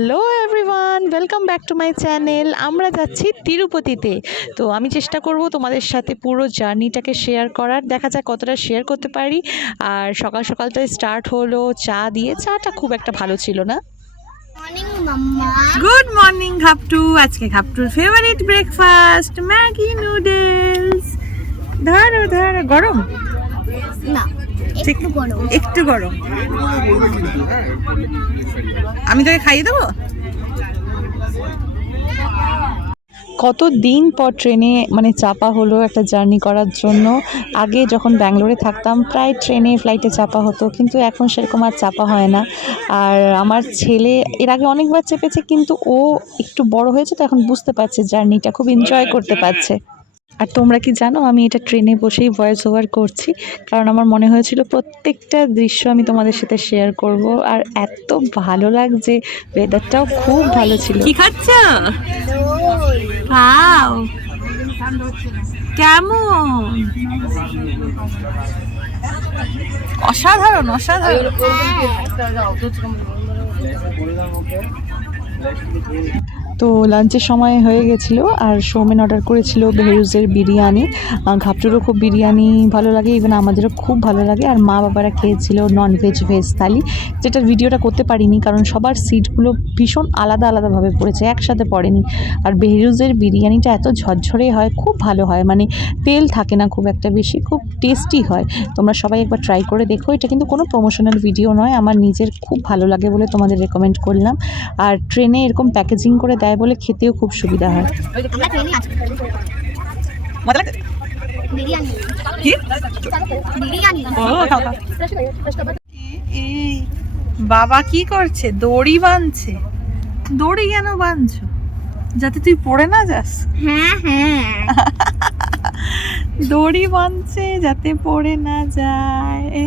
Hello everyone, welcome back to my channel. আমরা যাচ্ছি তিরুপতিতে। তো আমি চেষ্টা করব তোমাদের সাথে পুরো জার্নিটাকে শেয়ার করার, দেখা যাক কতটা শেয়ার করতে পারি। আর সকাল সকাল তো স্টার্ট হলো চা দিয়ে। চাটা খুব একটা ভালো ছিল না। মর্নিং মাম্মা। গুড মর্নিং ঘাপটু। আজকে ঘাপটুর ফেভারিট ব্রেকফাস্ট ম্যাগি নুডলস। ধরো ধরো, গরম না, একটু গরম। একটু গরম। আমি তোকে খাইয়ে দেবো। কত দিন পর ট্রেনে চাপা হলো একটা জার্নি করার জন্য। আগে যখন ব্যাঙ্গালোরে থাকতাম প্রায় ট্রেনে ফ্লাইটে চাপা হতো, কিন্তু এখন সেরকম আর চাপা হয় না। আর আমার ছেলে এর আগে অনেকবার চেপেছে, কিন্তু ও একটু বড় হয়েছে, তো এখন বুঝতে পারছে জার্নিটা, খুব এনজয় করতে পারছে। আর তোমরা কি জানো, আমি এটা ট্রেনে বসেই ভয়েস ওভার করছি, কারণ আমার মনে হয়েছিল প্রত্যেকটা দৃশ্য আমি তোমাদের সাথে শেয়ার করব। আর এত ভালো লাগছে, ওয়েদারটাও খুব ভালো ছিল। কি খাচ্ছ? দই। খাও। কেমন? অসাধারণ অসাধারণ। তো লাঞ্চের সময় হয়ে গেছিলো, আর সৌমেন অর্ডার করেছিল ভেরুজের বিরিয়ানি। ঘাপটুরও খুব বিরিয়ানি ভালো লাগে, ইভেন আমাদেরও খুব ভালো লাগে। আর মা বাবারা খেয়েছিল ননভেজ ভেজ থালি, যেটার ভিডিওটা করতে পারিনি কারণ সবার সিটগুলো ভীষণ আলাদা আলাদাভাবে পড়েছে, একসাথে পড়েনি। আর ভেরুজের বিরিয়ানিটা এত ঝরঝরে হয়, খুব ভালো হয়, তেল থাকে না খুব একটা বেশি, খুব টেস্টি হয়। তোমরা সবাই একবার ট্রাই করে দেখো। এটা কিন্তু কোনো প্রমোশনাল ভিডিও নয়, আমার নিজের খুব ভালো লাগে বলে তোমাদের রেকমেন্ড করলাম। আর ট্রেনে এরকম প্যাকেজিং করে দেয় বলে খেতেও খুব সুবিধা হয়। আমরা ট্রেনে আছি। মজা লাগে বিরিয়ানি। কি? বিরিয়ানি। ও খাও খাও। এই বাবা কি করছে? দড়ি বাঁধছে। দড়ি কেন বাঁধছো? যাতে তুই পড়ে না যাস। হ্যাঁ হ্যাঁ। দড়ি বাঁধছে যাতে পড়ে না যায়।